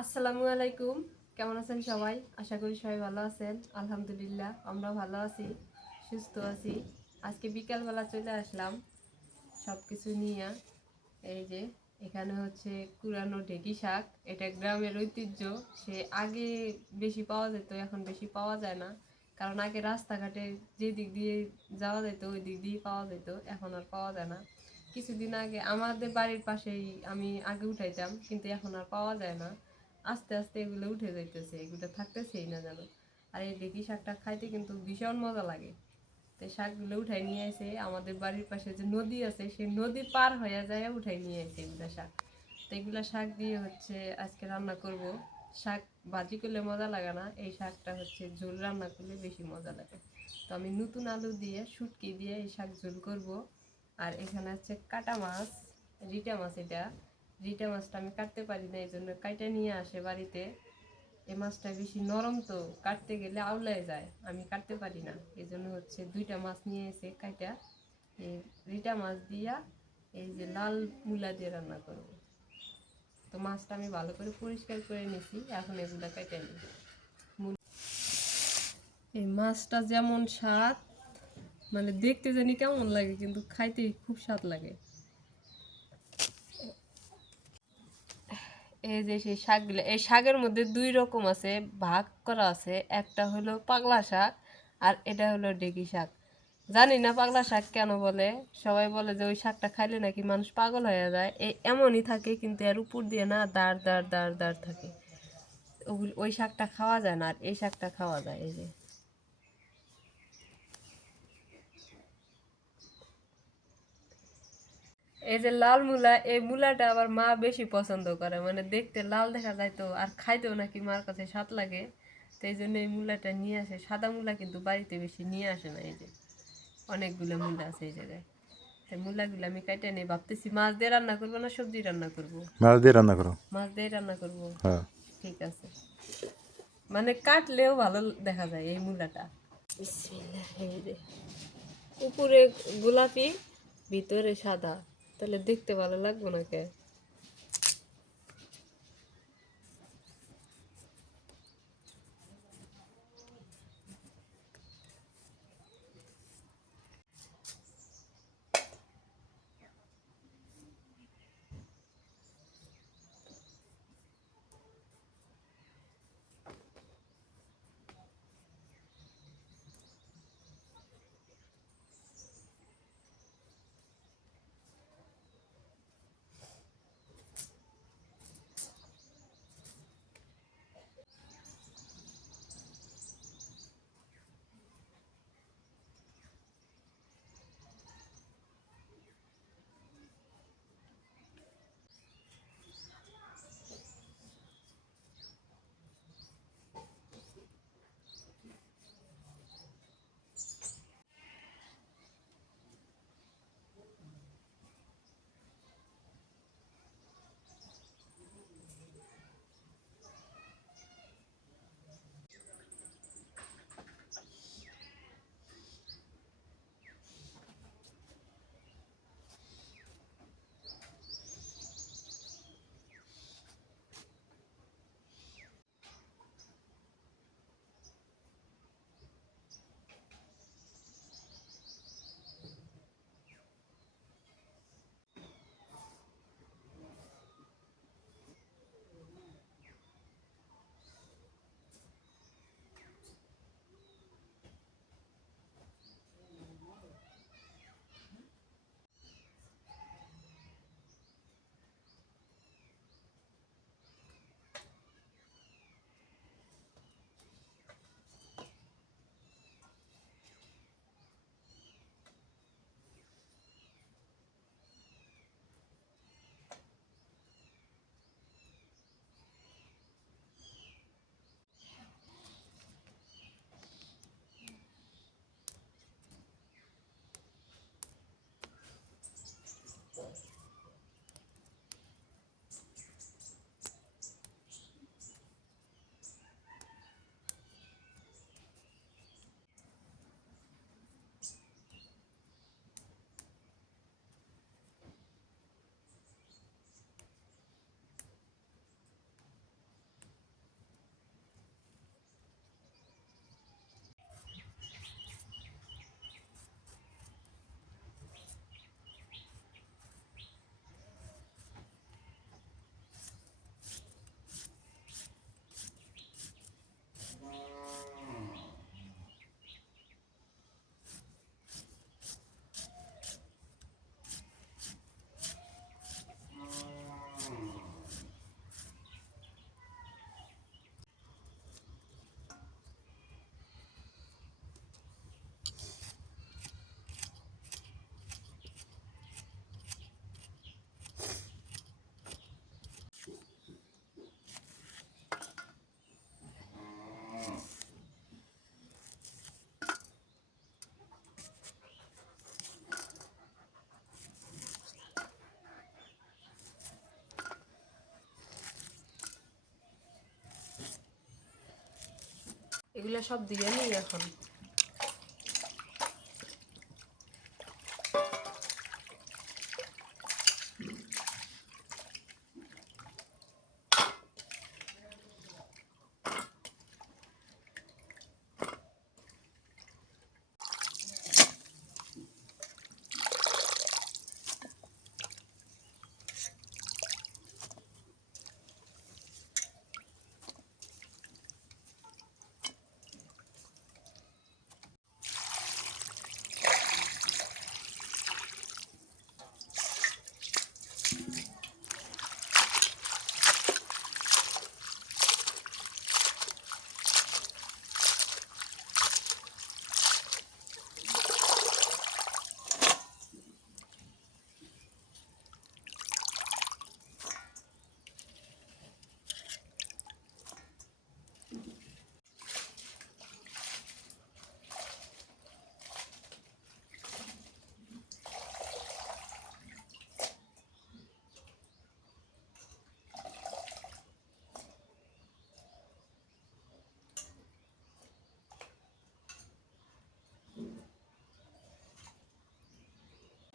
আসসালামু আলাইকুম। কেমন আছেন সবাই? আশা করি সবাই ভালো আছেন। আলহামদুলিল্লাহ আমরা ভালো আছি, সুস্থ আছি। আজকে বিকালবেলা চলে আসলাম সব কিছু নিয়ে। এই যে এখানে হচ্ছে কুরানো ঢেঁকি শাক। এটা গ্রামের ঐতিহ্য। সে আগে বেশি পাওয়া যেত, এখন বেশি পাওয়া যায় না। কারণ আগে রাস্তাঘাটে যে দিক দিয়ে যাওয়া যেত ওই দিক দিয়ে পাওয়া যেত, এখন আর পাওয়া যায় না। কিছুদিন আগে আমাদের বাড়ির পাশেই আমি আগে উঠাইতাম, কিন্তু এখন আর পাওয়া যায় না। আস্তে আস্তে এগুলো উঠে যাইতেছে, এগুলো থাকতেছেই না যেন। আর এই ঢেঁকি শাকটা খাইতে কিন্তু ভীষণ মজা লাগে। তো শাকগুলো উঠাই নিয়ে এসে আমাদের বাড়ির পাশে যে নদী আছে সেই নদী পার হয়ে যায় উঠাই নিয়ে এসে এগুলা শাক। তো এগুলা শাক দিয়ে হচ্ছে আজকে রান্না করব। শাক ভাজি করলে মজা লাগে না, এই শাকটা হচ্ছে ঝোল রান্না করলে বেশি মজা লাগে। তো আমি নতুন আলু দিয়ে শুটকি দিয়ে এই শাক ঝোল করব। আর এখানে হচ্ছে কাটা মাছ, রিটা মাছ। এটা রিটা মাছটা আমি কাটতে পারি না, এই জন্য কাইটা নিয়ে আসে বাড়িতে। এই মাছটা বেশি নরম, তো কাটতে গেলে আউলায় যায়, আমি কাটতে পারি না। এই জন্য হচ্ছে দুইটা মাছ নিয়ে এসে কাইটা এই রিটা মাছ দিয়া এই যে লাল মূলা দিয়ে রান্না করব। তো মাছটা আমি ভালো করে পরিষ্কার করে নিছি, এখন এগুলা কেটে নিই। এই মাছটা যেমন স্বাদ, মানে দেখতে জানি কেমন লাগে, কিন্তু খাইতে খুব স্বাদ লাগে। এই যে সেই শাকগুলো, এই শাকের মধ্যে দুই রকম আছে, ভাগ করা আছে। একটা হলো পাগলা শাক, আর এটা হলো ঢেঁকি শাক। জানি না পাগলা শাক কেন বলে, সবাই বলে যে ওই শাকটা খাইলে নাকি মানুষ পাগল হয়ে যায়। এই এমনই থাকে, কিন্তু এর উপর দিয়ে না দাঁড় দাঁড় দাঁড় দাঁড় থাকে। ওগুলো ওই শাকটা খাওয়া যায় না, আর এই শাকটা খাওয়া যায়। এই যে এই যে লাল মূলা, এই মূলাটা আবার মা বেশি পছন্দ করে, মানে দেখতে লাল দেখা যায় তো, আর খাইতেও নাকি মার কাছে স্বাদ লাগে। তো এই জন্য এই মূলাটা নিয়ে আসে। সাদা মূলা কিন্তু বাড়িতে বেশি নিয়ে আসে না। এই যে অনেকগুলো মূলা আছে এই জায়গায়। তাই মূলাগুলো আমি কাইটে নিয়ে ভাবতেছি মাছ দিয়ে রান্না করবো না সবজি রান্না করবো। মাছ দিয়ে রান্না করো। মাছ দিয়ে রান্না করবো। হ্যাঁ। ঠিক আছে, মানে কাটলেও ভালো দেখা যায় এই মূলাটা। বিসমিল্লাহ। এই যে উপরে গোলাপি, ভিতরে সাদা, তাহলে দেখতে ভালো লাগবে না কে? এগুলো সব দিয়ে নিই এখন।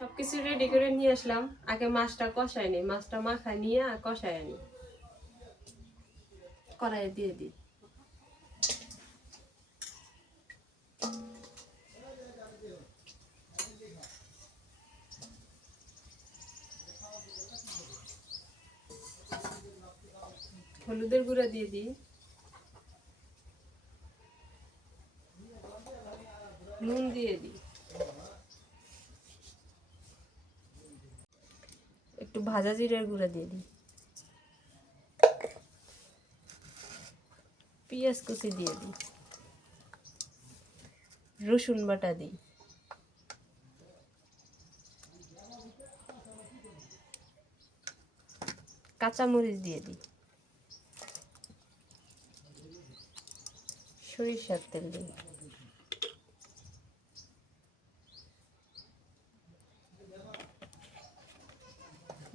সবকিছু রেডি করে নিয়ে আসলাম। আগে মাছটা কষাই নি, মাছটা মাখায় নিয়ে কষাই আনি, কড়াইয়ে দিয়ে দিই। হলুদের গুঁড়া দিয়ে দিই, নুন দিয়ে দিই, একটু ভাজা জিরার গুঁড়া দিয়ে দিই, পেঁয়াজ কুচি দিয়ে দিই, রসুন বাটা দিই, কাঁচামরিচ দিয়ে দিই, সরিষার তেল দিই,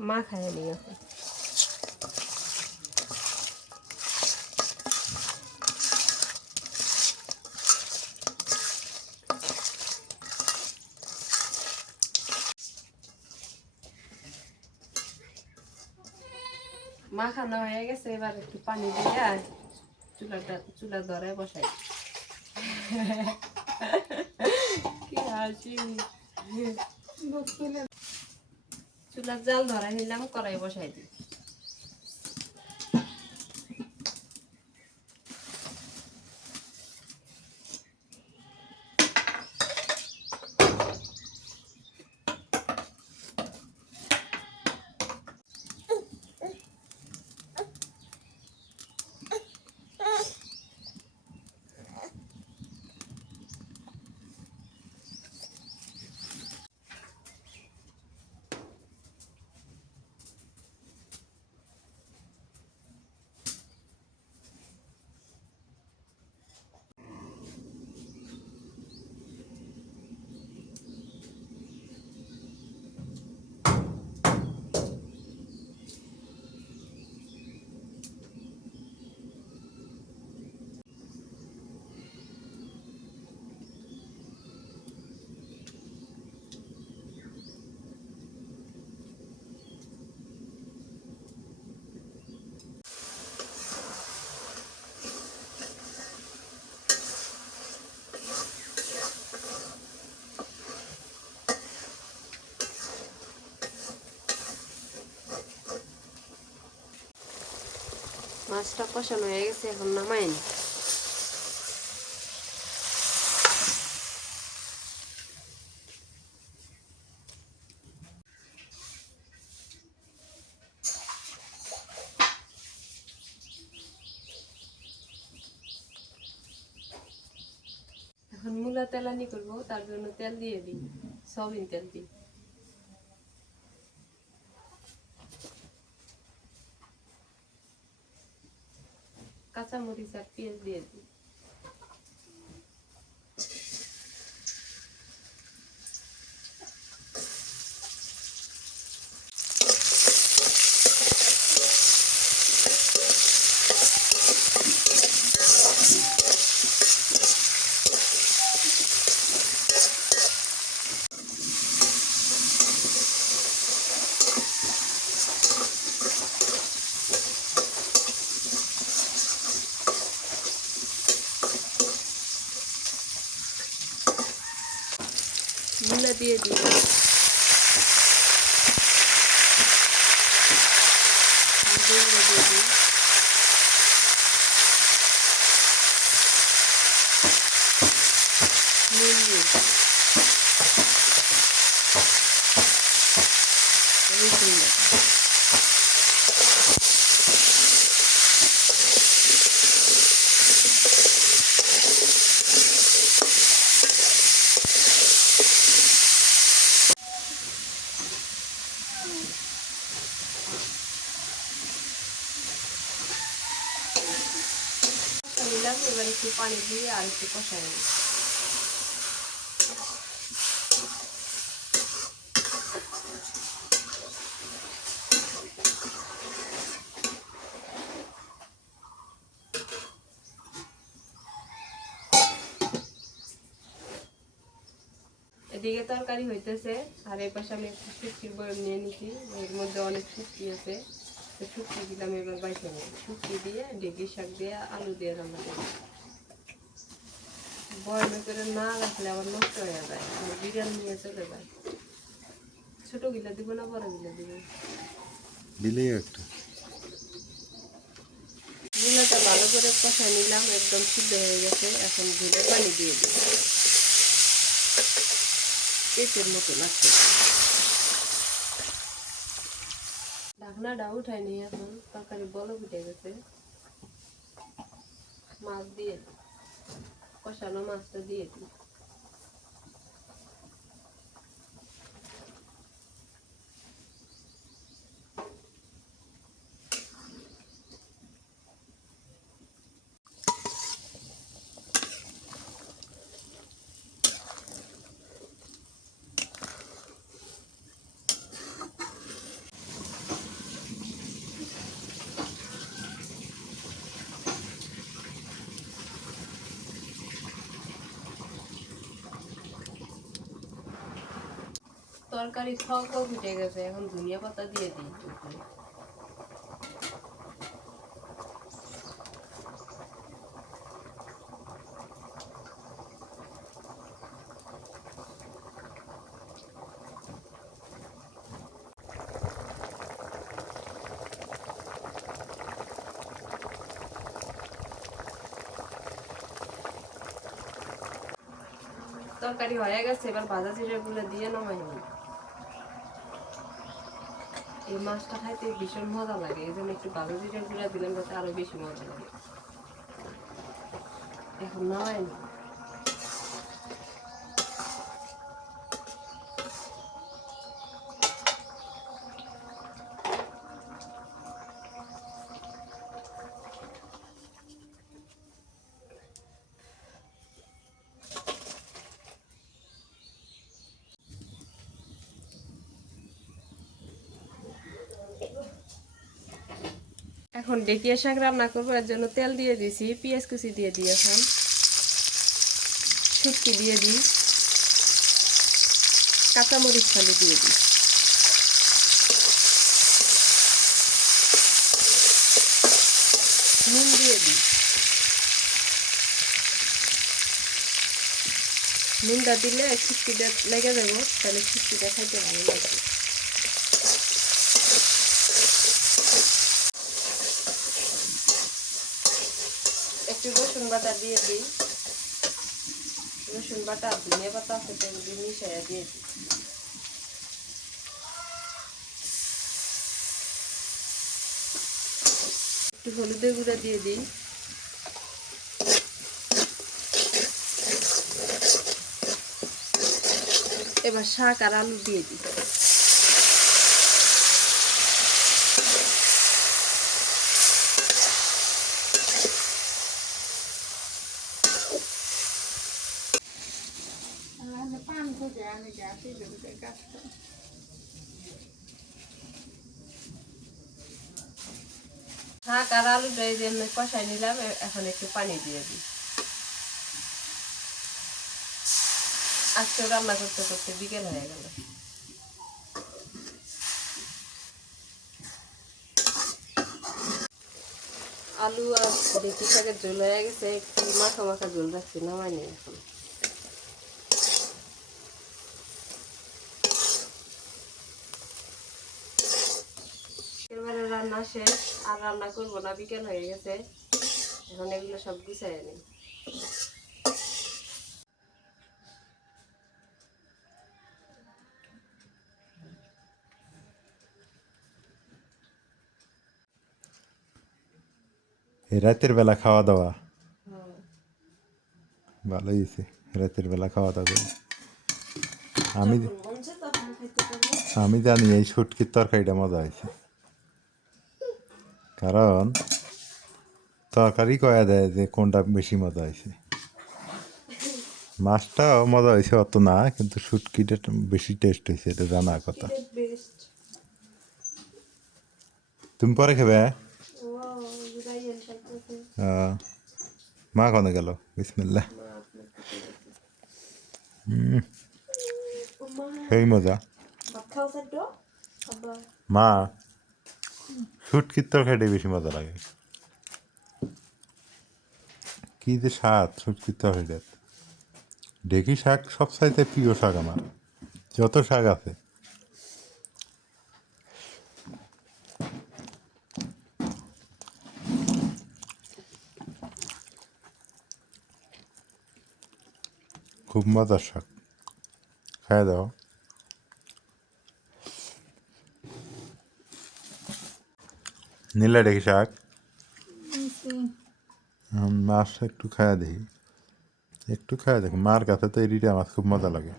মাখায় নিই এখন। মাখানো হয়ে গেছে, এবার একটু পানি দিয়ে চুলা ধরে বসাই। কি হাসি! চুলার জাল ধরে নিলাম, কড়াই বসাই দিই। মাছটা কষানো হয়ে গেছে, এখন নামাই নি। এখন মূলা তেলানি করবো, তার জন্য তেল দিয়ে দিই, সয়াবিন তেল দিই। কাঁচা মরিচ আর পেঁয়াজ দিয়ে দিই। গুলা দিয়ে দিই, দিয়ে দিই। নুন দিয়ে রসুন বাটা। নিলাম, এবার একটু পানি দিয়ে আর একটু কষাই নিই। এদিকে তরকারি হইতেছে আর এই পাশে আমি একটু শুটকির বয়ম নিয়ে নিছি, এর মধ্যে অনেক শুটকি আছে, তো শুটকি দিলাম এবার বাইসে নেই। শুটকি দিয়ে ঢেঁকি শাক দিয়ে আলু দিয়ে রান্না করি। বয়মে করে না রাখলে আবার নষ্ট হয়ে যায়, বিরিয়ানি নিয়ে চলে যায়। ছোট গিলা দিব না বড় গিলা দিব? দিলেই একটা। গুলাটা ভালো করে কষাই নিলাম, একদম সিদ্ধ হয়ে গেছে। এখন ঝোলে পানি দিয়ে দিই, পেঁপের মতো লাগছে। ঢাকনাটা উঠাই নিই, এখন তরকারি বলক উঠে গেছে। মাছ দিয়ে দিই, কষানো মাছটা দিয়ে দিই। তরকারি খাওয়া উঠে গেছে, এখন ধনিয়া পাতা দিয়ে দিই। তরকারি হয়ে গেছে, এবার ভাজা জিরা গুলো দিয়ে নামাই নিই। এই মাছটা খাইতে ভীষণ মজা লাগে, এই জন্য একটু ভাজা জিরা গুঁড়া দিলাম যাতে আরো বেশি মজা লাগে। এখন নামাই নিই। এখন ঢেঁকিয়া শাক রান্না করবো, এর জন্য তেল দিয়ে দিয়েছি, পেঁয়াজ কুচি দিয়ে দিই। এখন শুটকি দিয়ে দিই, কাঁচামরিচ ফালি দিয়ে দিই, নুন দিয়ে দিই। নুনটা দিলে শুটকিটা লেগে যাবো, তাহলে শুটকিটা খাইতে ভালো লাগবে। একটু রসুন বাটা দিয়ে দিই, রসুন বাটা ধনিয়া পাতা আছে তো মিশিয়ে দিয়ে দিই। একটু হলুদের গুঁড়া দিয়ে দিই, এবার শাক আর আলু দিয়ে দিই। শাক আর আলুটা এই যে কষাই নিলাম, এখন একটু পানি দিয়ে দিই। আজকে রান্না করতে করতে বিকেল হয়ে গেল। আলু আর ঢেঁকি শাকের ঝোল হয়ে গেছে, একটু মাখা মাখা ঝোল রাখছি, নামাই নিই এখন। রান্না শেষ, আর রান্না করবো না, বিকেল হয়ে গেছে। এখন এগুলো সব গুছাই আনি। এই রাতের বেলা খাওয়া দাওয়া ভালো হয়েছে। রাতের বেলা খাওয়া দাওয়া করি। আমি জানি এই শুটকির তরকারিটা মজা হয়েছে, কারণ তরকারি কয়া দেয় যে কোনটা বেশি মজা হয়েছে। মাছটাও মজা হয়েছে অত না, কিন্তু শুটকিটা বেশি টেস্ট হয়েছে, এটা জানার কথা। তুমি পরে খাবে? মা কনে গেল? বিসমিল্লাহ। সেই মজা। মা, শুটকির তরকারিটাই বেশি মজা লাগে। কি যে স্বাদ শুটকির তরকারিটার। ঢেঁকি শাক সবচাইতে প্রিয় শাক আমার, যত শাক আছে। খুব মজার শাক, খাই দাও। নীলা ঢেঁকি শাক মাছ একটু খায়া দেখি, একটু খায়া দেখি। মার কাছে তো এডিটা মাছ খুব মজা লাগে।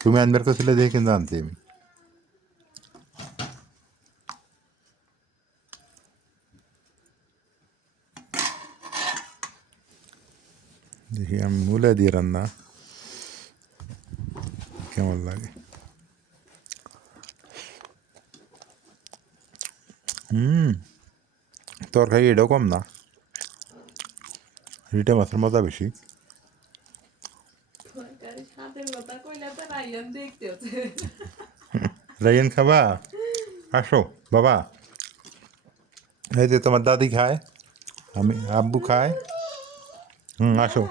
তুমি আনবার করছিলে দেখি, কিন্তু আনতে আমি। দেখি আমি মূলা দিয়ে রান্না কেমন লাগে। তরকারি এটাও কম না, রিটা মাছের মজা বেশি। রাইয়ান খাবা? আসো বাবা। এই যে তোমার দাদি খায়, আমি আব্বু খায়। আসো।